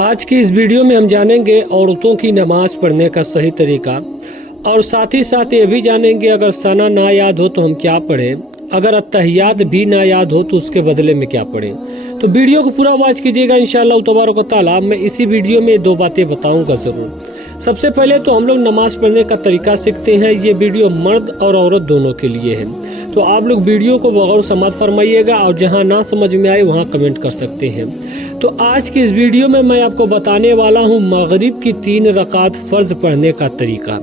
आज की इस वीडियो में हम जानेंगे औरतों की नमाज पढ़ने का सही तरीका और साथ ही साथ ये भी जानेंगे अगर सना ना याद हो तो हम क्या पढ़ें, अगर अत्तहियात भी ना याद हो तो उसके बदले में क्या पढ़ें। तो वीडियो को पूरा वॉच कीजिएगा इंशाअल्लाह तबारक व तआला। मैं इसी वीडियो में दो बातें बताऊंगा ज़रूर। सबसे पहले तो हम लोग नमाज पढ़ने का तरीका सीखते हैं। ये वीडियो मर्द और औरत दोनों के लिए है, तो आप लोग वीडियो को गौर समाज फरमाइएगा और जहां ना समझ में आए वहां कमेंट कर सकते हैं। तो आज की इस वीडियो में मैं आपको बताने वाला हूं मगरिब की 3 रकात फ़र्ज पढ़ने का तरीका,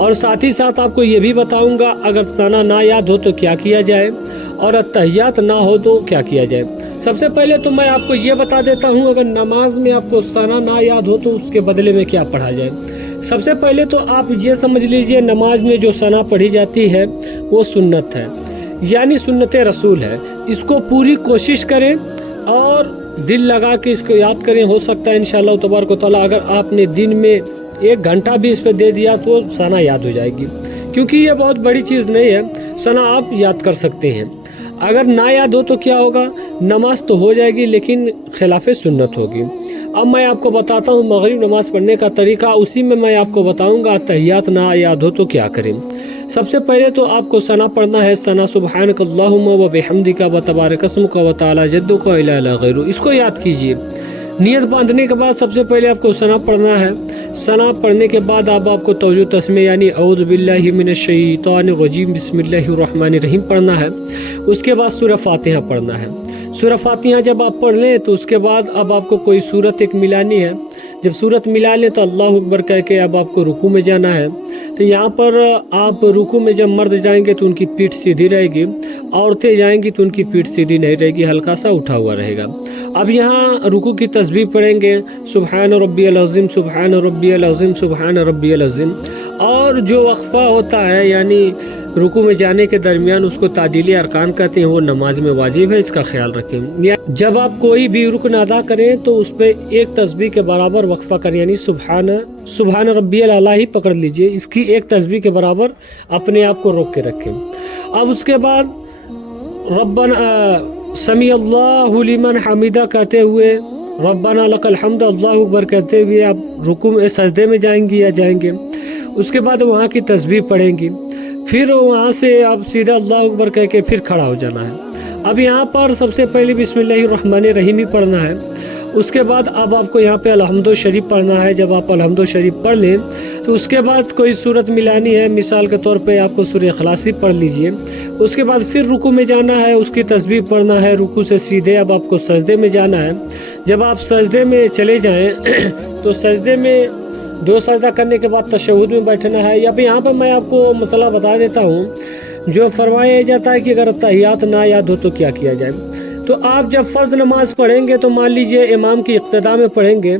और साथ ही साथ आपको ये भी बताऊंगा अगर सना ना याद हो तो क्या किया जाए और अत्तहियात ना हो तो क्या किया जाए। सबसे पहले तो मैं आपको ये बता देता हूँ अगर नमाज में आपको सना ना याद हो तो उसके बदले में क्या पढ़ा जाए। सबसे पहले तो आप ये समझ लीजिए नमाज में जो सना पढ़ी जाती है वो सुन्नत है, यानी सुन्नत रसूल है। इसको पूरी कोशिश करें और दिल लगा के इसको याद करें। हो सकता है इंशाअल्लाह तबारक व तआला अगर आपने दिन में 1 घंटा भी इस पर दे दिया तो सना याद हो जाएगी, क्योंकि ये बहुत बड़ी चीज़ नहीं है। सना आप याद कर सकते हैं। अगर ना याद हो तो क्या होगा, नमाज तो हो जाएगी लेकिन खिलाफ सुन्नत होगी। अब मैं आपको बताता हूँ मगरिब नमाज पढ़ने का तरीका, उसी में मैं आपको बताऊँगा तहियात ना याद हो तो क्या करें। सबसे पहले तो आपको सना पढ़ना है। सना सुब्हानक अल्लाहुम्मा व बिहम्दिका व तबारक अस्मुका व तआला जद्दुका व ला इलाहा गैरुक। इसको याद कीजिए। नियत बांधने के बाद सबसे पहले आपको सना पढ़ना है। सना पढ़ने के बाद आपको तवज्जो तस्मीह यानी औज़ु बिल्लाहि मिनश शैतानिर रजीम बिस्मिल्लाहिर रहमानिर रहीम पढ़ना है। उसके बाद सूरह फातिहा पढ़ना है। सूरह फातिहा जब आप पढ़ लें तो उसके बाद अब आपको कोई सूरत एक मिलानी है। जब सूरत मिला लें तो अल्लाहु अकबर कह के अब आपको रुकू में जाना है। तो यहाँ पर आप रुकू में जब मर्द जाएंगे तो उनकी पीठ सीधी रहेगी, औरतें जाएंगी तो उनकी पीठ सीधी नहीं रहेगी, हल्का सा उठा हुआ रहेगा। अब यहाँ रुकू की तस्बीह पढ़ेंगे सुब्हान रब्बियल अज़ीम सुब्हान रब्बियल अज़ीम सुब्हान रब्बियल अज़ीम। और जो वक्फा होता है यानी रुकू में जाने के दरमियान उसको तादील अरकान कहते हैं, वो नमाज में वाजिब है, इसका ख्याल रखें। जब आप कोई भी रुकन अदा करें तो उस पर एक तस्बीह के बराबर वक्फा करें, यानी सुब्हान रब्बियल आला ही पकड़ लीजिए। इसकी एक तस्बीह के बराबर अपने आप को रोक के रखें। अब उसके बाद रब्बना समी अल्लाहु लिमन हमीदा कहते हुए रब्बना लकल हम्द अल्लाहु अकबर कहते हुए आप रुकू में सजदे में जाएंगी या जाएंगे। उसके बाद वहाँ की तस्बीह पढ़ेंगी, फिर वहाँ से आप सीधा अल्लाहु अकबर कह के फिर खड़ा हो जाना है। अब यहाँ पर सबसे पहले बिस्मिल्लाहिर रहमानिर रहीम ही पढ़ना है। उसके बाद अब आपको यहाँ पे अलहम्दु शरीफ पढ़ना है। जब आप अलहम्दु शरीफ पढ़ लें तो उसके बाद कोई सूरत मिलानी है, मिसाल के तौर पे आपको सूरह इखलास ही पढ़ लीजिए। उसके बाद फिर रुकू में जाना है, उसकी तस्बीह पढ़ना है। रुकू से सीधे अब आपको सजदे में जाना है। जब आप सजदे में चले जाएँ तो सजदे में 2 सजदा करने के बाद तशहुद में बैठना है। या फिर यहाँ पर मैं आपको मसला बता देता हूँ जो फरमाया जाता है कि अगर तहियात ना याद हो तो क्या किया जाए। तो आप जब फ़र्ज़ नमाज पढ़ेंगे तो मान लीजिए इमाम की इक्तदा में पढ़ेंगे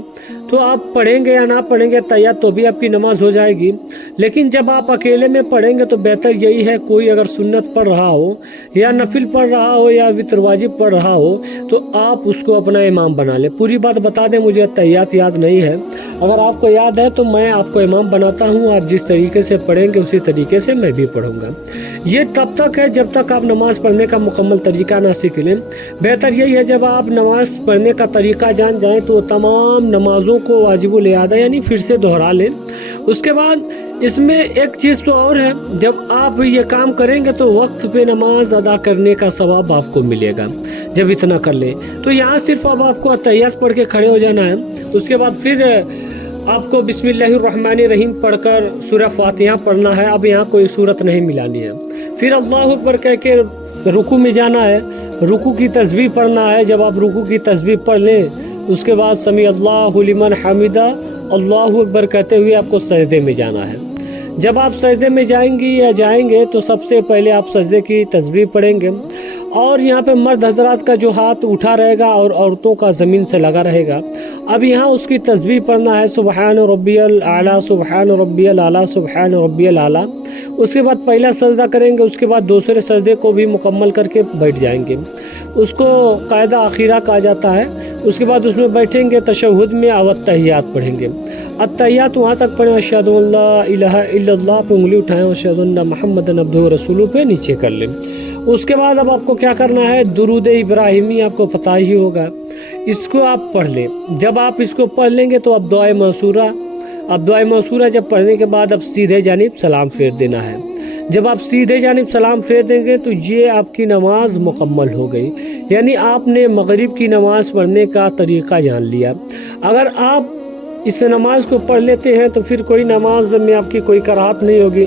तो आप पढ़ेंगे या ना पढ़ेंगे तहियात तो भी आपकी नमाज हो जाएगी। लेकिन जब आप अकेले में पढ़ेंगे तो बेहतर यही है कोई अगर सुन्नत पढ़ रहा हो या नफिल पढ़ रहा हो या वितर वाजिब पढ़ रहा हो तो आप उसको अपना इमाम बना लें। पूरी बात बता दें, मुझे तहियात याद नहीं है, अगर आपको याद है तो मैं आपको इमाम बनाता हूँ। आप जिस तरीके से पढ़ेंगे उसी तरीके से मैं भी पढ़ूँगा। ये तब तक है जब तक आप नमाज़ पढ़ने का मुकम्मल तरीका ना सीख लें। बेहतर यही है जब आप नमाज़ पढ़ने का तरीका जान जाएँ तो तमाम नमाज़ों को वाजिबुल इआदा यानी फिर से दोहरा लें। उसके बाद इसमें एक चीज़ तो और है, जब आप ये काम करेंगे तो वक्त पे नमाज अदा करने का सवाब आपको मिलेगा जब इतना कर लें। तो यहाँ सिर्फ अब आपको अत्तहियात पढ़ के खड़े हो जाना है। उसके बाद फिर आपको बिस्मिल्लाहिर रहमानिर रहीम पढ़कर सूरह फातिहा पढ़ना है। अब यहाँ कोई सूरत नहीं मिलानी है। फिर अल्लाहु अकबर कह के रुकू में जाना है। रुकू की तस्बीह पढ़ना है। जब आप रुकू की तस्बीह पढ़ लें उसके बाद समी अल्लाहु लिमन हमीदा अल्लाहु अकबर कहते हुए आपको सजदे में जाना है। जब आप सजदे में जाएंगी या जाएंगे तो सबसे पहले आप सजदे की तस्बीह पढ़ेंगे और यहाँ पे मर्द हजरात का जो हाथ उठा रहेगा और औरतों का ज़मीन से लगा रहेगा। अब यहाँ उसकी तस्बीह पढ़ना है सुब्हान रब्बियल आला सुब्हान रब्बियल आला सुब्हान रब्बियल आला। उसके बाद पहला सजदा करेंगे, उसके बाद दूसरे सजदे को भी मुकम्मल करके बैठ जाएंगे। उसको कायदा आखिरा कहा जाता है। उसके बाद उसमें बैठेंगे, तशहुद में अत्तहियात पढ़ेंगे। अत्तहियात वहाँ तक पढ़ें अशहदु अल्ला इलाहा इल्लल्लाह पे उंगली उठाएं, अशहदु अन्ना मुहम्मदन अब्दुहु व रसूलुहु पे नीचे कर लें। उसके बाद अब आपको क्या करना है, दुरूद इब्राहिमी आपको पता ही होगा। इसको आप पढ़ लें। जब आप इसको पढ़ लेंगे तो अब दुआए मसूरा जब पढ़ने के बाद अब सीधे जानिब सलाम फेर देना है। जब आप सीधे जानिब सलाम फेर देंगे तो ये आपकी नमाज मुकम्मल हो गई, यानी आपने मगरिब की नमाज़ पढ़ने का तरीक़ा जान लिया। अगर आप इस नमाज को पढ़ लेते हैं तो फिर कोई नमाज में आपकी कोई कराहत नहीं होगी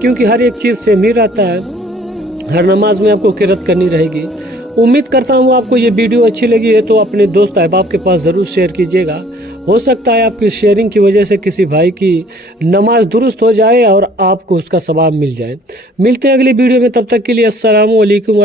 क्योंकि हर एक चीज़ सेम ही रहता है, हर नमाज में आपको किरत करनी रहेगी। उम्मीद करता हूँ आपको ये वीडियो अच्छी लगी है तो अपने दोस्त अहबाब के पास ज़रूर शेयर कीजिएगा। हो सकता है आपकी शेयरिंग की वजह से किसी भाई की नमाज दुरुस्त हो जाए और आपको उसका सवाब मिल जाए। मिलते हैं अगली वीडियो में, तब तक के लिए अस्सलामु अलैकुम।